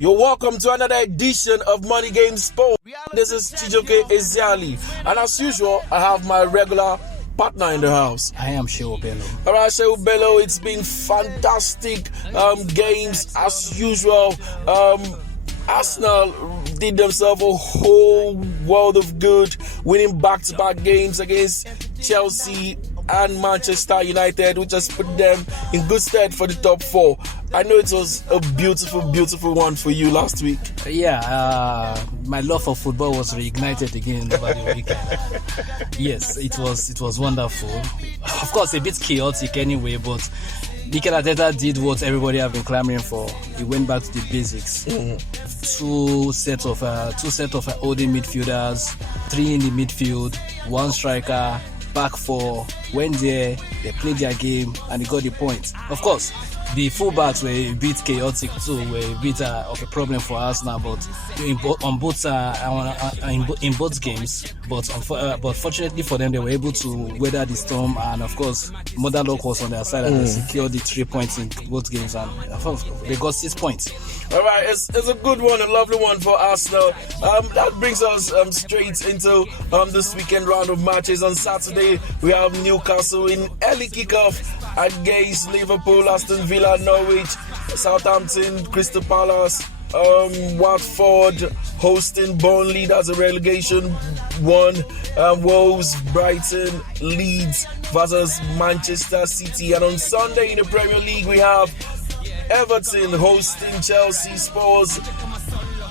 You're welcome to another edition of Money Game Sport. This is Chijoke Eziali, and as usual, I have my regular partner in the house. I am Shehu Bello. All right, Shehu Bello, it's been fantastic games as usual. Arsenal did themselves a whole world of good, winning back-to-back games against Chelsea and Manchester United, which has put them in good stead for the top four. I know it was a beautiful one for you last week. Yeah, my love for football was reignited again over the weekend. Yes, it was wonderful. Of course, a bit chaotic anyway, but Mikel Arteta did what everybody have been clamoring for. He went back to the basics. Two set of holding midfielders, 3 in the midfield, 1 striker, back 4. Went there, they played their game, and they got the point. Of course, the fullbacks were a bit chaotic too, were a bit of a problem for Arsenal, but in both games. But fortunately for them, they were able to weather the storm, and of course, Mother Luck was on their side, and they secured the 3 points in both games, and they got 6 points. All right, it's a good one, a lovely one for Arsenal. That brings us straight into this weekend round of matches. On Saturday, we have Newcastle in early kickoff against Liverpool, Aston Villa, Norwich, Southampton, Crystal Palace, Watford hosting Burnley. That's a relegation one. Wolves, Brighton, Leeds versus Manchester City. And on Sunday in the Premier League, we have Everton hosting Chelsea, Spurs,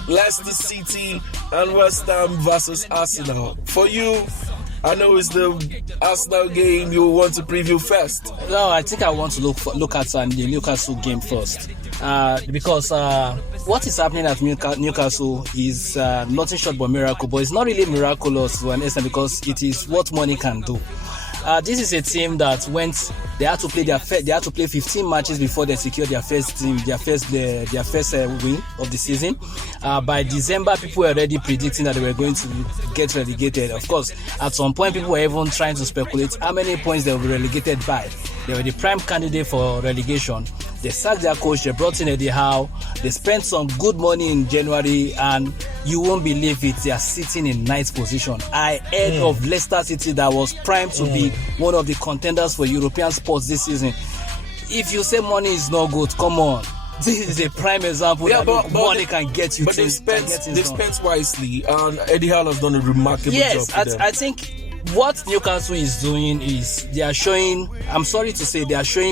Leicester City, and West Ham versus Arsenal. For you, I know it's the Arsenal game you want to preview first. No, I think I want to look at the Newcastle game first. Because what is happening at Newcastle is nothing short but miracle, but it's not really miraculous to an extent because it is what money can do. This is a team that they had to play 15 matches before they secured their first win of the season. By December, people were already predicting that they were going to get relegated. Of course, at some point, people were even trying to speculate how many points they will be relegated by. They were the prime candidate for relegation. They sacked their coach, they brought in Eddie Howe, they spent some good money in January, and you won't believe it, they are sitting in 9th position. Ahead of Leicester City that was primed to be one of the contenders for European sports this season. If you say money is not good, come on. This is a prime example that money can get you. But they've spent wisely, and Eddie Howe has done a remarkable job for them. I think what Newcastle is doing is they are showing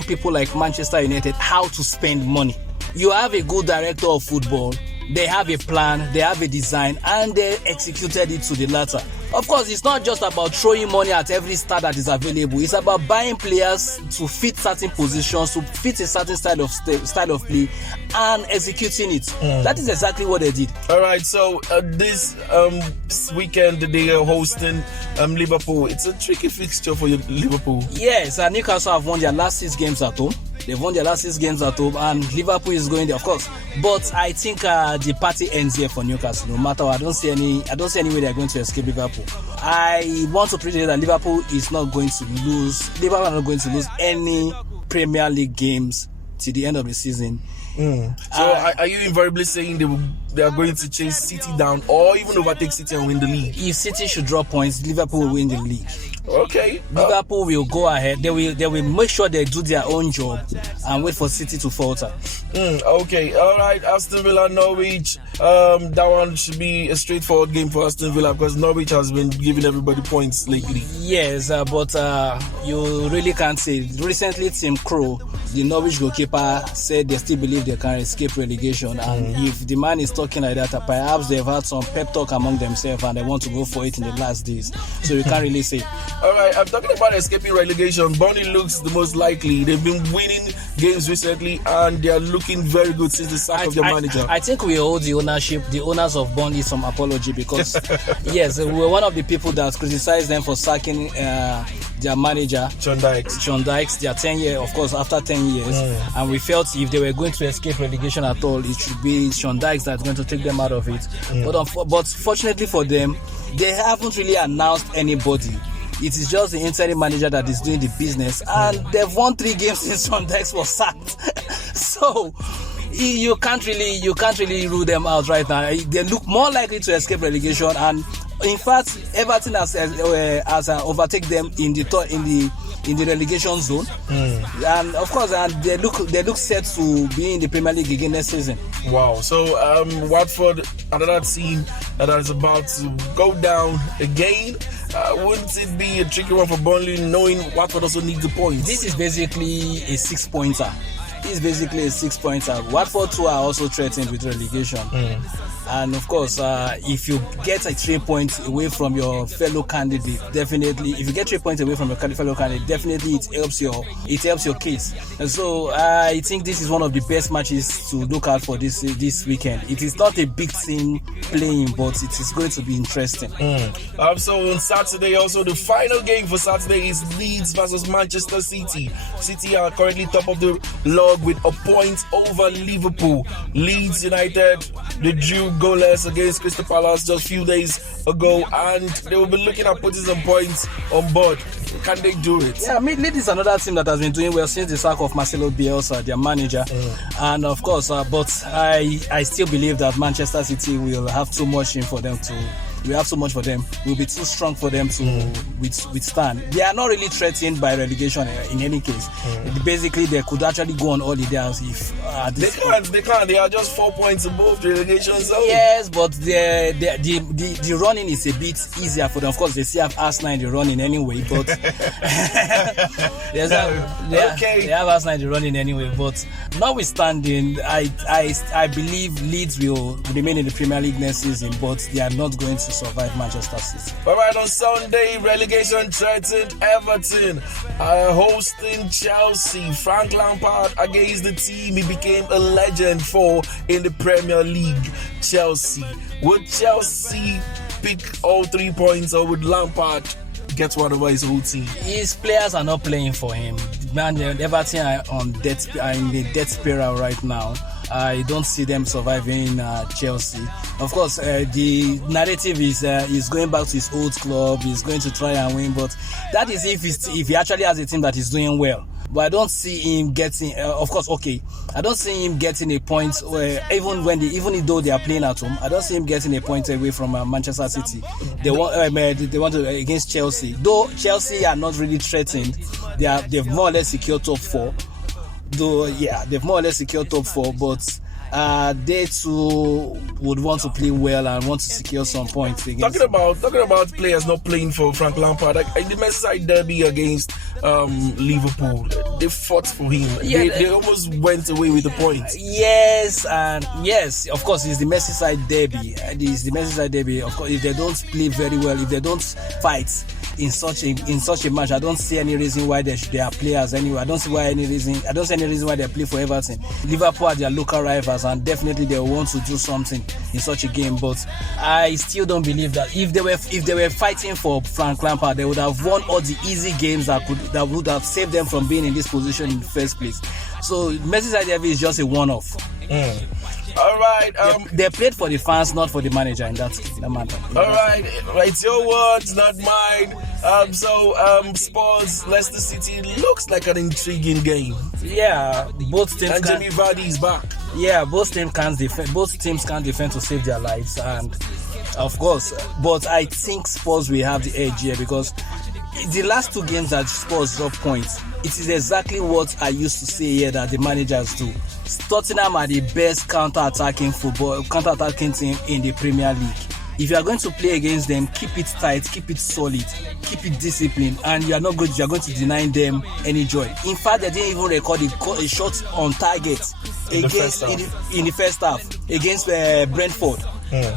people like Manchester United how to spend money. You have a good director of football, they have a plan, they have a design, and they executed it to the latter. Of course, it's not just about throwing money at every star that is available. It's about buying players to fit certain positions, to fit a certain style of play, and executing it. That is exactly what they did. All right, so this weekend they are hosting Liverpool. It's a tricky fixture for Liverpool. Yes, Newcastle have won their last 6 games at home. They've won their last 6 games at home, and Liverpool is going there, of course. But I think the party ends here for Newcastle. No matter what, I don't see any way they're going to escape Liverpool. I want to predict that Liverpool are not going to lose any Premier League games till the end of the season. So are you invariably saying they are going to chase City down or even overtake City and win the league? If City should drop points, Liverpool will win the league. Okay. Liverpool will go ahead. They will make sure they do their own job and wait for City to falter. Okay. All right. Aston Villa, Norwich. That one should be a straightforward game for Aston Villa because Norwich has been giving everybody points lately. Yes, but you really can't say. Recently, Tim Krul, the Norwich goalkeeper, said they still believe they can escape relegation. And if the man is talking like that, perhaps they've had some pep talk among themselves and they want to go for it in the last days. So you can't really say. All right, I'm talking about escaping relegation. Burnley looks the most likely. They've been winning games recently and they are looking very good since the sack of their manager. I think we owe the owners of Burnley some apology because yes, we were one of the people that criticized them for sacking their manager Sean Dykes, their 10 year, of course, after 10 years, and we felt if they were going to escape relegation at all, it should be Sean Dykes that's going to take them out of it. But fortunately for them, they haven't really announced anybody. It is just the interim manager that is doing the business, and they've won 3 games since Sean Dykes was sacked. So You can't really rule them out right now. They look more likely to escape relegation, and in fact, Everton has overtaken them in the relegation zone, and of course, they look set to be in the Premier League again next season. Wow! So Watford, another team that is about to go down again. Wouldn't it be a tricky one for Burnley, knowing Watford also needs the points? This is basically a 6-pointer. Watford too are also threatened with relegation. And of course, if you get 3 points away from your fellow candidate, definitely, if you get 3 points away from your fellow candidate, definitely it helps your case. And so I think this is one of the best matches to look out for this weekend. It is not a big team playing, but it is going to be interesting. So on Saturday, also the final game for Saturday is Leeds versus Manchester City. City are currently top of the log with a point over Liverpool. Leeds United, they drew goalless against Crystal Palace just a few days ago, and they will be looking at putting some points on board. Can they do it? Yeah, Leeds is another team that has been doing well since the sack of Marcelo Bielsa, their manager. And of course, but I still believe that Manchester City will have too much for them. Will be too strong for them to withstand. They are not really threatened by relegation in any case. Basically, they could actually go on holiday if they can't. They are just 4 points above the relegation zone. Yes, but the running is a bit easier for them. Of course, they still have Aston in the running anyway, but they have Aston in the running anyway. But notwithstanding, I believe Leeds will remain in the Premier League next season, but they are not going to survive Manchester City. Alright, on Sunday, relegation threatened Everton hosting Chelsea. Frank Lampard against the team he became a legend for in the Premier League, Chelsea. Would Chelsea pick all 3 points, or would Lampard get one over his whole team? His players are not playing for him. Man, Everton are in the death spiral right now. I don't see them surviving Chelsea. Of course, the narrative is going back to his old club. He's going to try and win, but that is if he actually has a team that is doing well. But I don't see him getting. Of course, okay. I don't see him getting a point where even though they are playing at home, I don't see him getting a point away from Manchester City. They want to against Chelsea. Though Chelsea are not really threatened, they've more or less secured top 4. They've more or less secured top 4, but they too would want to play well and want to secure some points. Talking about players not playing for Frank Lampard, like in the Merseyside derby against Liverpool, they fought for him. They almost went away with the points. Yes, of course, it's the Merseyside derby. Of course, if they don't play very well, if they don't fight in such a match, I don't see any reason why they are players anyway. I don't see any reason why they play for Everton. Liverpool are their local rivals, and definitely they want to do something in such a game. But I still don't believe that if they were fighting for Frank Lampard, they would have won all the easy games that would have saved them from being in this position in the first place. So Merseyside derby is just a one-off. All right. They played for the fans, not for the manager in that matter. All right. It's your words, not mine. Spurs, Leicester City looks like an intriguing game. Yeah, both teams. And Jamie Vardy is back. Yeah, both teams can defend to save their lives, and of course, but I think Spurs will have the edge here because the last 2 games that Spurs dropped points, it is exactly what I used to say here that the managers do. Tottenham are the best counter-attacking team in the Premier League. If you are going to play against them, keep it tight, keep it solid, keep it disciplined, and you are going to deny them any joy. In fact, they didn't even record a shot on target in the first half against Brentford.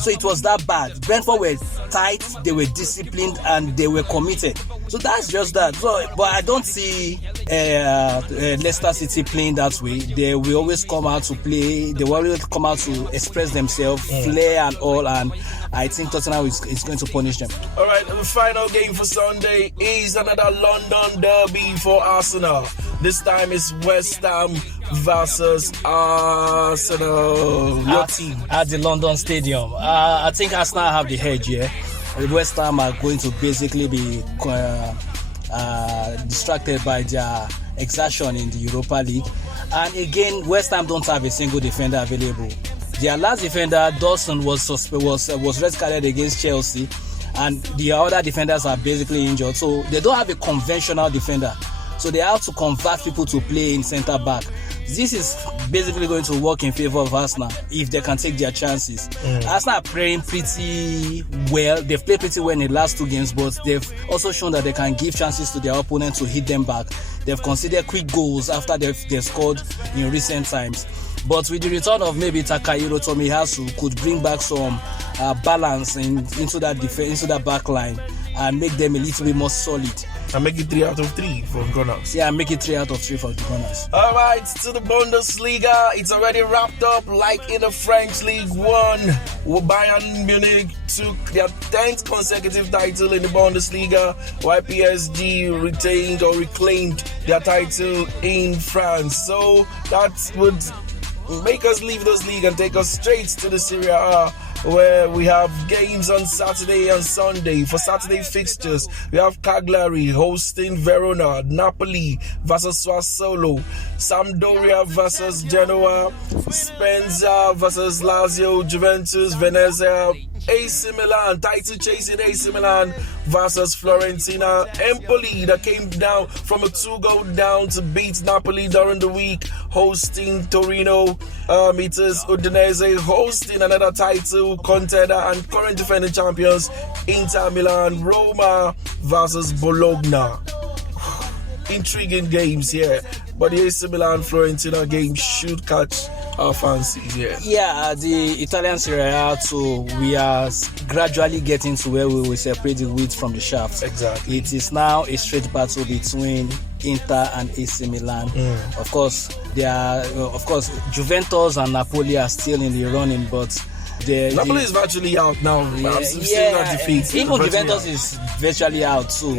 So it was that bad. Brentford were tight, they were disciplined, and they were committed. So that's just that. So, but I don't see Leicester City playing that way. They will always come out to play. They will always come out to express themselves, flair and all. And I think Tottenham is going to punish them. All right, the final game for Sunday is another London derby for Arsenal. This time it's West Ham versus Arsenal. Your team at the London Stadium. I think Arsenal have the edge here. West Ham are going to basically be distracted by their exertion in the Europa League, And again, West Ham don't have a single defender available. Their last defender, Dawson, was red carded against Chelsea, and the other defenders are basically injured. So they don't have a conventional defender. So they have to convert people to play in centre back. This is basically going to work in favour of Arsenal if they can take their chances. Arsenal are playing pretty well. They've played pretty well in the last 2 games, but they've also shown that they can give chances to their opponent to hit them back. They've considered quick goals after they've scored in recent times. But with the return of maybe Takahiro Tomiyasu, could bring back some balance into that back line and make them a little bit more solid. And make it 3 out of 3 for Gunners. Yeah, make it 3 out of 3 for the Gunners. All right, to the Bundesliga. It's already wrapped up like in the French League 1. Bayern Munich took their 10th consecutive title in the Bundesliga, while PSG retained or reclaimed their title in France. So that would make us leave this league and take us straight to the Serie A, where we have games on Saturday and Sunday. For Saturday fixtures, we have Cagliari hosting Verona, Napoli versus Sassuolo, Sampdoria versus Genoa, Spezia versus Lazio, Juventus, Venezia, AC Milan, title chasing AC Milan versus Fiorentina, Empoli that came down from a 2-goal down to beat Napoli during the week, hosting Torino. It is Udinese hosting another title contender and current defending champions Inter Milan, Roma versus Bologna. Intriguing games here, but the AC Milan Fiorentina game should catch our fancies here. Yeah, the Italian Serie A too, we are gradually getting to where we will separate the wheat from the chaff. Exactly. It is now a straight battle between Inter and AC Milan. Of course, Juventus and Napoli are still in the running, but Napoli is virtually out now. Even Juventus is virtually out too.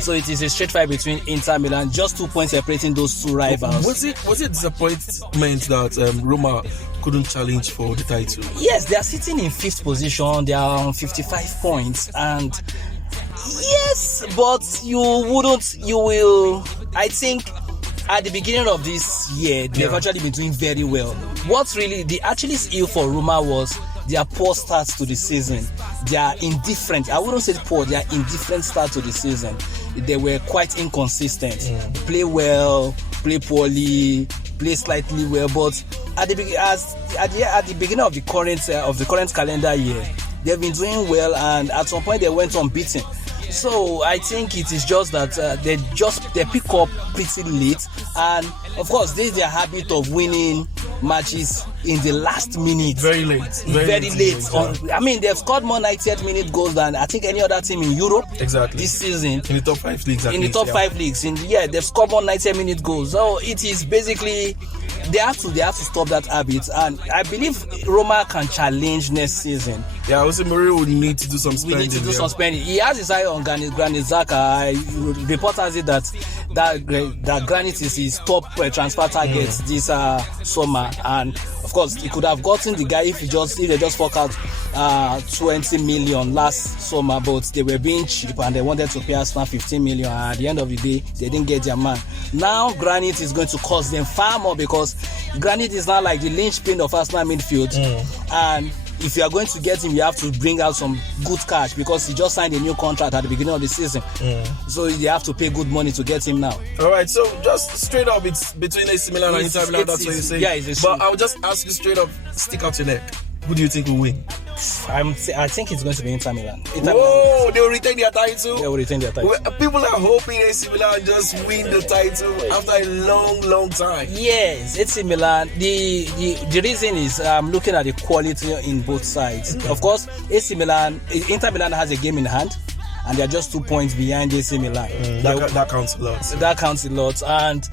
So it is a straight fight between Inter Milan, just 2 points separating those two rivals. Was it disappointment that Roma couldn't challenge for the title? Yes, they are sitting in 5th position. They are on 55 points, and yes, but I think at the beginning of this year, they've actually been doing very well. What's really the Achilles heel for Roma was their poor starts to the season. They are indifferent. I wouldn't say poor, they are indifferent start to the season. They were quite inconsistent. Play well, play poorly, play slightly well, but at the beginning of the current calendar year, they've been doing well, and at some point they went unbeaten. So I think it is just that they pick up pretty late, and of course this is their habit of winning matches in the last minute. Very late. I mean, they've scored more 90th minute goals than I think any other team in Europe. Exactly. This season. In the top 5 leagues. Five leagues. They've scored more 90th minute goals. So it is basically they have to stop that habit, and I believe Roma can challenge next season. Yeah, I would say Mourinho would need to do some spending. We need to do some spending. He has his eye on Granit Xhaka. Report has it that Granit is his top transfer target this summer, and of course he could have gotten the guy if they just fork out 20 million last summer, but they were being cheap and they wanted to pay Aston 15 million, and at the end of the day they didn't get their man. Now Granit is going to cost them far more, because Granit is now like the linchpin of Arsenal midfield, and if you are going to get him, you have to bring out some good cash, because he just signed a new contract at the beginning of the season. So you have to pay good money to get him now. All right, so just straight up, it's between AC Milan and Inter Milan. That's what you're saying. Yeah, but I'll just ask you straight up, stick out your neck. Who do you think will win? I think it's going to be Inter Milan. Whoa, they will retain their title? They will retain their title. People are hoping AC Milan just win the title after a long time. Yes, AC Milan. The reason is I'm looking at the quality in both sides. Of course, Inter Milan has a game in hand, and they're just 2 points behind AC Milan. That counts a lot. That counts a lot. And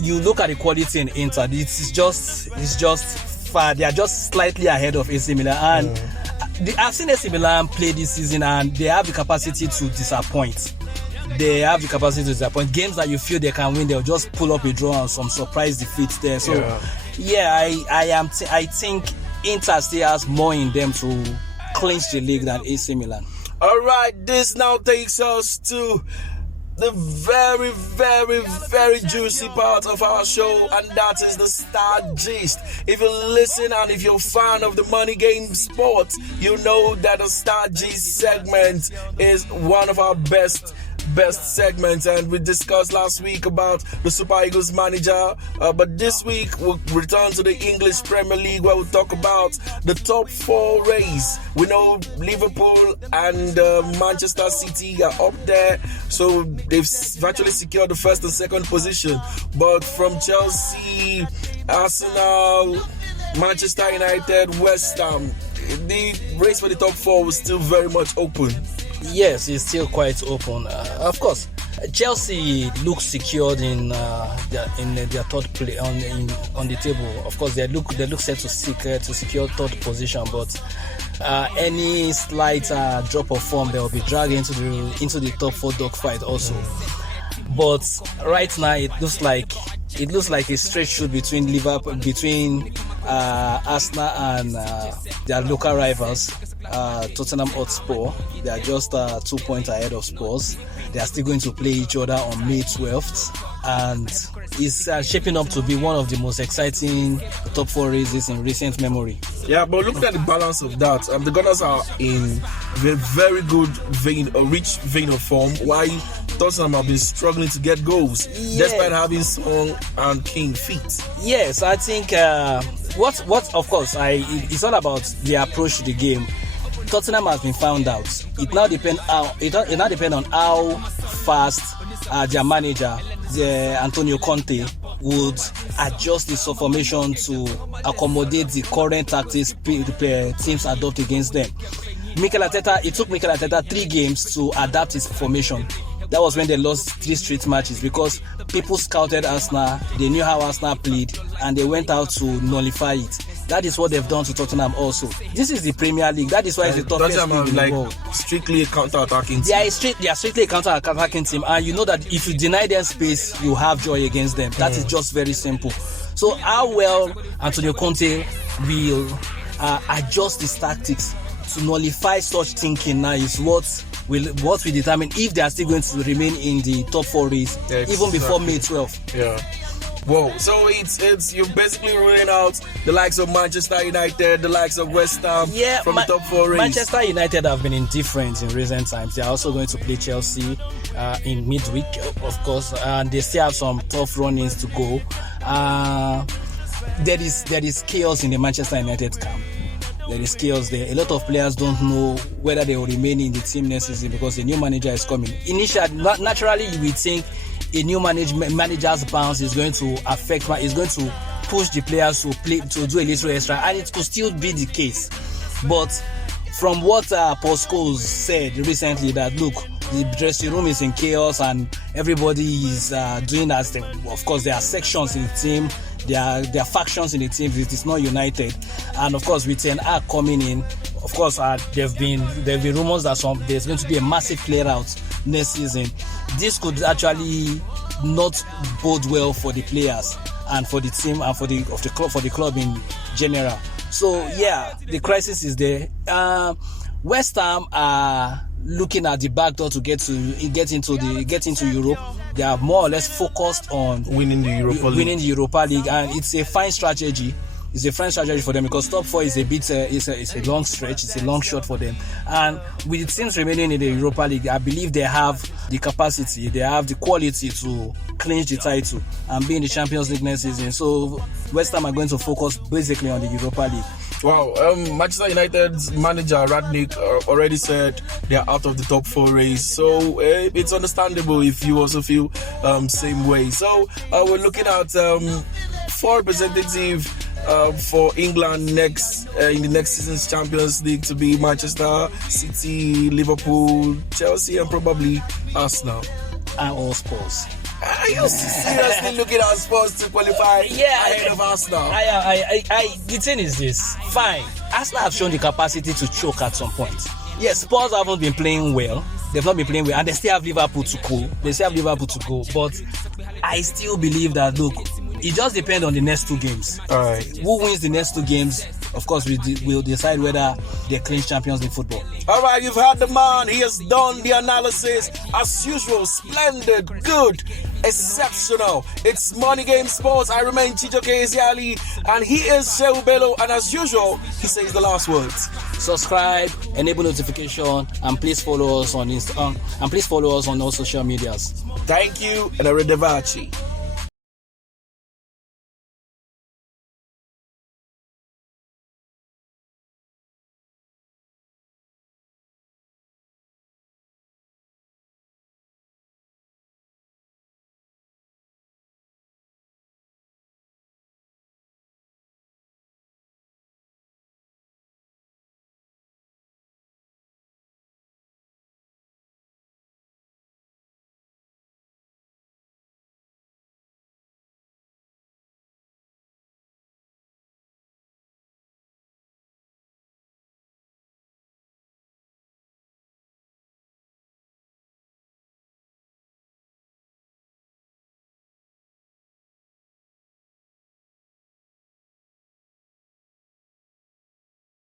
you look at the quality in Inter, it's just far. They are just slightly ahead of AC Milan, and I've seen AC Milan play this season, and they have the capacity to disappoint. Games that you feel they can win, they'll just pull up a draw and some surprise defeats there. So I think Inter still has more in them to clinch the league than AC Milan. All right, this now takes us to the very, very, very juicy part of our show, and that is the Star Gist. If you listen and if you're a fan of the money game sport, you know that the Star Gist segment is one of our best segments, and we discussed last week about the Super Eagles manager, but this week we'll return to the English Premier League, where we'll talk about the top 4 race. We know Liverpool and Manchester City are up there, so they've virtually secured the first and second position, but from Chelsea, Arsenal, Manchester United, West Ham, the race for the top 4 was still very much open. Yes, it's still quite open. Of course, Chelsea looks secured in their third place on the table. Of course, they look set to secure third position, but any slight drop of form, they will be dragged into the top 4 dogfight also. But right now, it looks like a straight shoot between Aston and their local rivals, Tottenham Hotspur. They are just 2 points ahead of Spurs. They are still going to play each other on May 12th, and it's shaping up to be one of the most exciting top 4 races in recent memory. Yeah, but looking at the balance of that, the Gunners are in a very good vein, a rich vein of form, while Tottenham have been struggling to get goals, despite having Son and King fit. Yes, I think of course, it's all about the approach to the game. Tottenham has been found out. It now depends on how fast their manager, Antonio Conte, would adjust his formation to accommodate the current tactics teams adopt against them. It took Mikel Arteta 3 games to adapt his formation. That was when they lost 3 straight matches, because people scouted Arsenal, they knew how Arsenal played, and they went out to nullify it. That is what they've done to Tottenham also. This is the Premier League. That is why it's the toughest league in the world. Strictly a counter-attacking team. They are strictly a counter-attacking team, and you know that if you deny them space, you have joy against them. That is just very simple. So how well Antonio Conte will adjust his tactics to nullify such thinking now is what will determine if they are still going to remain in the top 4 race, even before May 12th. Yeah. Whoa, so it's you're basically ruling out the likes of Manchester United, the likes of West Ham from the top 4 race. Manchester United have been indifferent in recent times. They are also going to play Chelsea in midweek, of course, and they still have some tough run-ins to go. There is chaos in the Manchester United camp. There is chaos there. A lot of players don't know whether they will remain in the team next season because a new manager is coming. Initially, naturally, you would think a new manager's bounce is going to push the players to do a little extra, and it could still be the case. But from what Paul Scholes said recently, that look, the dressing room is in chaos and everybody is doing as they. Of course, there are sections in the team. There are factions in the team. It is not united, and of course with Ten Hag coming in, of course there have been rumors that there's going to be a massive clear out next season. This could actually not bode well for the players and for the team and for the club in general. So yeah, the crisis is there. West Ham are looking at the back door to get into Europe. They are more or less focused on winning the Europa League, and it's a fine strategy. It's a fine strategy for them because top 4 is it's a long stretch. It's a long shot for them, and with the teams remaining in the Europa League, I believe they have the capacity, they have the quality to clinch the title and be in the Champions League next season. So West Ham are going to focus basically on the Europa League. Wow, Manchester United's manager Radnick already said they are out of the top 4 race, so it's understandable if you also feel same way. So we're looking at 4 representatives for England in the next season's Champions League to be Manchester City, Liverpool, Chelsea, and probably Arsenal. And all Spurs. Are you seriously looking at Spurs to qualify ahead of Arsenal? The thing is this. Fine. Arsenal have shown the capacity to choke at some point. Yes, Spurs haven't been playing well. They've not been playing well, and they still have Liverpool to go. But I still believe that, look, it just depends on the next 2 games. All right. Who wins the next 2 games of course, we'll decide whether they're clinch champions in football. All right, you've heard the man. He has done the analysis. As usual, splendid, good, exceptional. It's Money Game Sports. I remain Chijoke Eziali, and he is Shehu Bello. And as usual, he says the last words. Subscribe, enable notification, and please follow us on Instagram. And please follow us on all social medias. Thank you, and arrivederci.